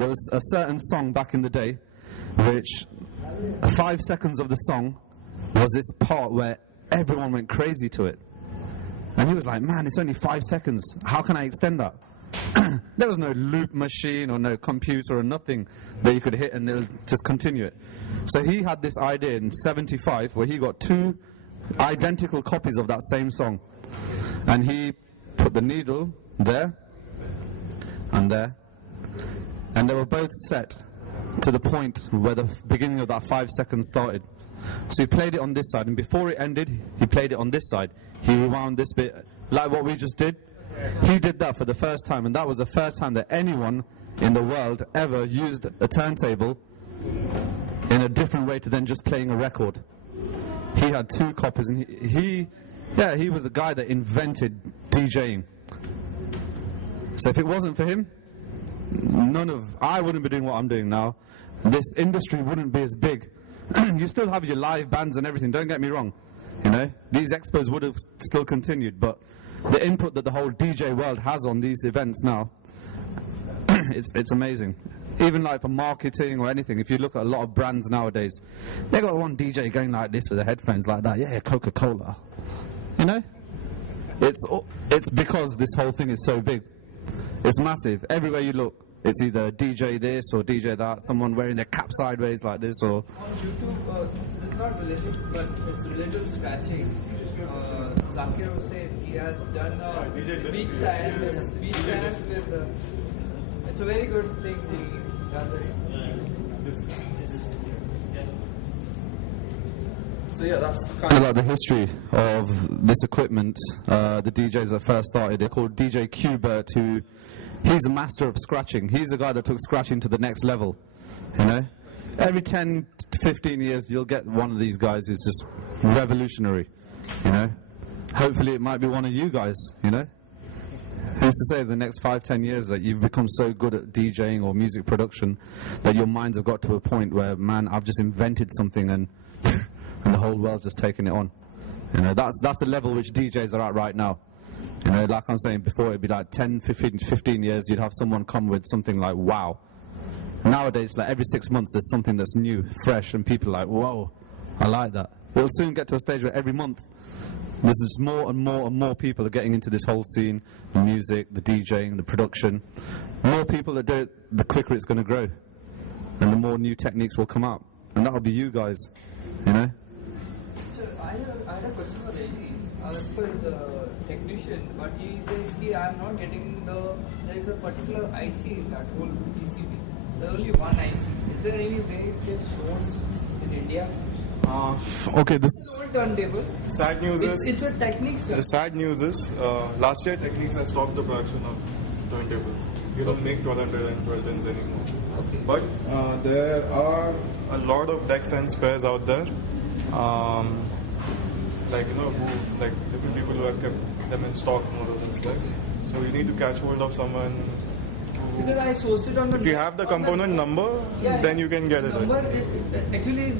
there was a certain song back in the day, which 5 seconds of the song was this part where everyone went crazy to it. And he was like, man, it's only 5 seconds. How can I extend that? There was no loop machine or no computer or nothing that you could hit and it'll just continue it. So he had this idea in 75 where he got 2 identical copies of that same song. And he put the needle there and there. And they were both set to the point where the beginning of that 5 seconds started. So he played it on this side, and before it ended, he played it on this side. He rewound this bit, like what we just did. He did that for the first time, and that was the first time that anyone in the world ever used a turntable in a different way to then just playing a record. He had 2 copies, and he was the guy that invented DJing. So if it wasn't for him, I wouldn't be doing what I'm doing now. This industry wouldn't be as big. You still have your live bands and everything, don't get me wrong. You know, these expos would have still continued, but the input that the whole DJ world has on these events now, it's amazing. Even like for marketing or anything, if you look at a lot of brands nowadays, they got one DJ going like this with the headphones like that. Yeah, Coca-Cola. You know, it's because this whole thing is so big. It's massive. Everywhere you look, it's either DJ this or DJ that, someone wearing their cap sideways like this or... On YouTube, it's not related, but it's related to scratching. Zakir was saying he has done beat science with... it's a very good thing he does it. So yeah, that's kind of like the history of this equipment. The DJs that first started, they're called DJ Qbert, who... he's a master of scratching. He's the guy that took scratching to the next level, you know. Every 10 to 15 years, you'll get one of these guys who's just revolutionary, you know. Hopefully it might be one of you guys, you know. Who's to say the next 5-10 years that you've become so good at DJing or music production that your minds have got to a point where, man, I've just invented something and the whole world's just taking it on. You know, that's the level which DJs are at right now. You know, like I'm saying before, it'd be like 10, 15 years, you'd have someone come with something like, wow. Nowadays, like every 6 months, there's something that's new, fresh, and people are like, whoa, I like that. It'll soon get to a stage where every month, there's just more and more and more people are getting into this whole scene, the music, the DJing, the production. The more people that do it, the quicker it's going to grow. And the more new techniques will come out. And that'll be you guys, you know? So I had a question for Eddie. For the technician, but he says, I'm not getting there is a particular IC in that whole PCB. There's only one IC. Is there any way it gets sourced in India? Okay, this turntable. sad news is... It's a Technics. The sad news is, last year Technics has stopped the production of turntables. You don't make 1200 and 1210s anymore. Okay. But there are a lot of decks and spares out there. Like, you know, different people who have kept them in stock more or less. Like, so you need to catch hold of someone. Because I sourced it on the... If you have the component number, then you can get it. Actually,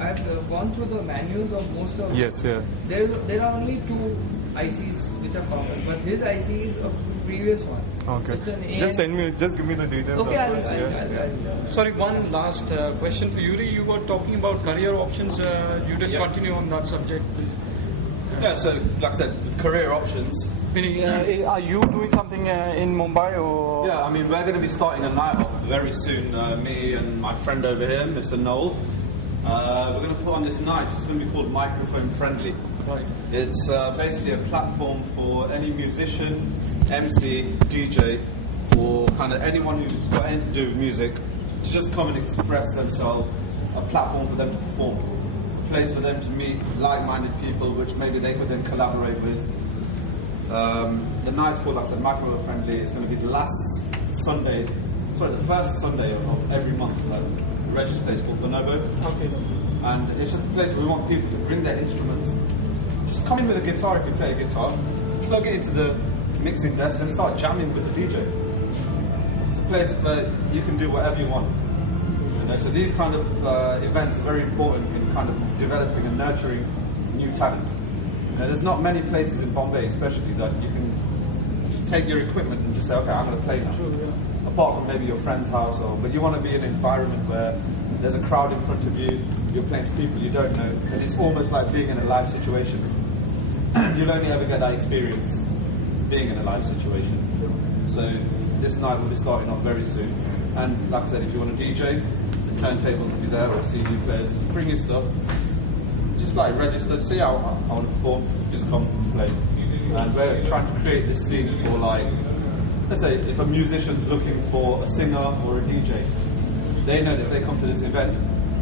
I've gone through the manuals of most of... Yes, yeah. There are only 2 ICs which are common, but his IC is a previous one. Okay. Just give me the details. Okay, I'll Sorry, one last question for Yuri. You were talking about career options. You didn't continue on that subject, please. Yeah, so like I said, with career options. Meaning, are you doing something in Mumbai or? Yeah, I mean, we're going to be starting a night off very soon. Me and my friend over here, Mr. Noel. We're going to put on this night. It's going to be called Microphone Friendly. Right. It's basically a platform for any musician, MC, DJ, or kind of anyone who's got anything to do with music to just come and express themselves. A platform for them to perform. A place for them to meet like-minded people, which maybe they could then collaborate with. The night's called, like I said, Microphone Friendly. It's going to be the first Sunday of every month. Like, the registered place called Bonobo. Okay. And it's just a place where we want people to bring their instruments. Just come in with a guitar if you play a guitar, plug it into the mixing desk and start jamming with the DJ. It's a place where you can do whatever you want. You know, so these kind of events are very important in kind of developing and nurturing new talent. You know, there's not many places in Bombay especially that you can just take your equipment and just say, okay, I'm going to play now. Sure, yeah. apart from maybe your friend's house, but you want to be in an environment where there's a crowd in front of you, you're playing to people you don't know, and it's almost like being in a live situation. You'll only ever get that experience being in a live situation. So this night will be starting off very soon, and like I said, if you want to DJ, the turntables will be there, or CD players, bring your stuff, just like register, see how I want to perform, just come play. And we're trying to create this scene for, like, let's say if a musician's looking for a singer or a DJ, they know that if they come to this event,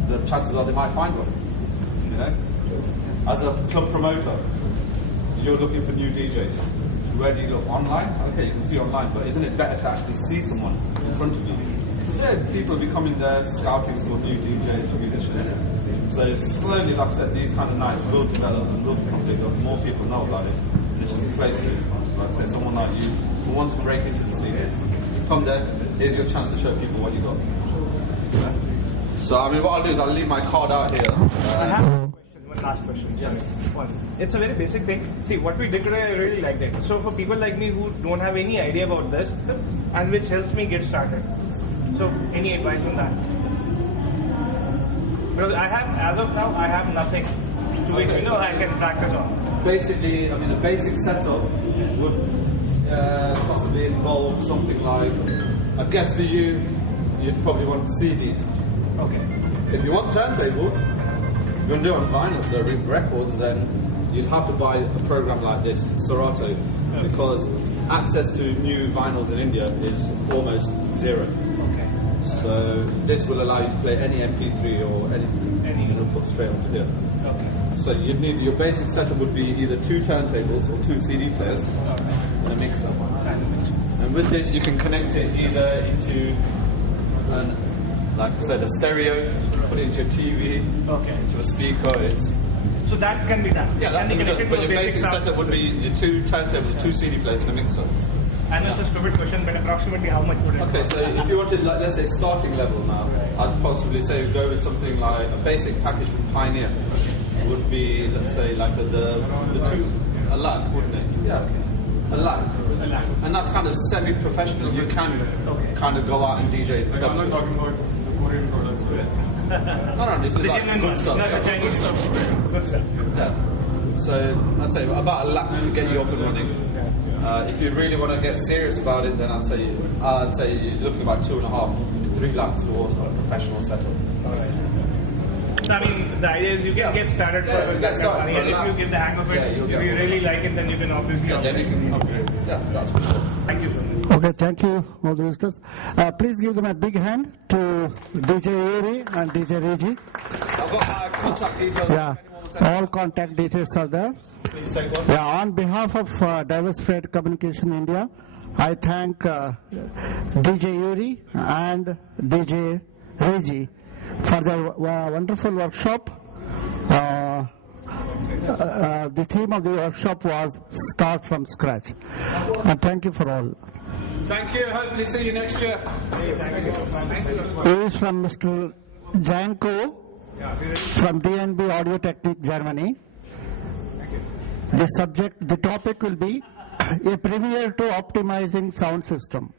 the chances are they might find one. You know? As a club promoter, you're looking for new DJs. Where do you look? Online? Okay, you can see online, but isn't it better to actually see someone in front of you? So yeah, people will be coming there scouting for new DJs or musicians. So slowly, like I said, these kind of nights will develop and will become bigger. More people know about it. And it's just a place to, like I said, someone like you who wants to break into the scene. Come there, here's your chance to show people what you got. Yeah? So, I mean, what I'll do is I'll leave my card out here. I have one last question. Yeah. One. It's a very basic thing. See, what we did today, I really liked it. So, for people like me who don't have any idea about this, and which helps me get started. So, any advice on that? Because I have, as of now, I have nothing to which, I can practice on. Basically, I mean, a basic setup would possibly involve something like, I guess for you, you'd probably want CDs. Okay. If you want turntables, you want to do it on vinyl, so records, then you'd have to buy a program like this, Serato, because access to new vinyls in India is almost zero. Okay. So this will allow you to play any MP3 or anything, put straight onto here. Okay. So you'd need, your basic setup would be either 2 turntables or 2 CD players and a mixer. And with this, you can connect it either into like I said, a stereo, put it into a TV, into a speaker. So that can be done. Yeah, that can be done. But your basic setup would be your 2 turntables, 2 CD players, and a mixer. And it's a stupid question, but approximately how much would it cost? So if you wanted, like, let's say, starting level now, I'd possibly say go with something like a basic package from Pioneer. Would be, let's say, like a lakh, wouldn't it? Yeah. A lakh. And that's kind of semi-professional. You can kind of go out and DJ. Like, I'm not talking about Korean products. No, this is like good stuff. Chinese stuff. Good stuff. Yeah. So I'd say about a lakh to get you up and running. If you really want to get serious about it, then I'd say you're looking about 2.5 to 3 lakhs for a professional setup. All right. I mean, the idea is you can get started for get started and if you get the hang of it, if you really like it, then you can obviously then you can upgrade. Yeah, that's for sure. Thank you so much. Okay, thank you, all the visitors. Please give them a big hand to DJ Yuri and DJ Reggie. I've got my contact details. Yeah, all contact details are there. Please say what? Yeah, on behalf of Diversified Communication India, I thank DJ Yuri and DJ Reggie for the wonderful workshop. The theme of the workshop was Start from Scratch. And thank you for all. Thank you. Hopefully see you next year. It is from Mr. Janko from DNB Audio Technique, Germany. The topic will be a premier to optimizing sound system.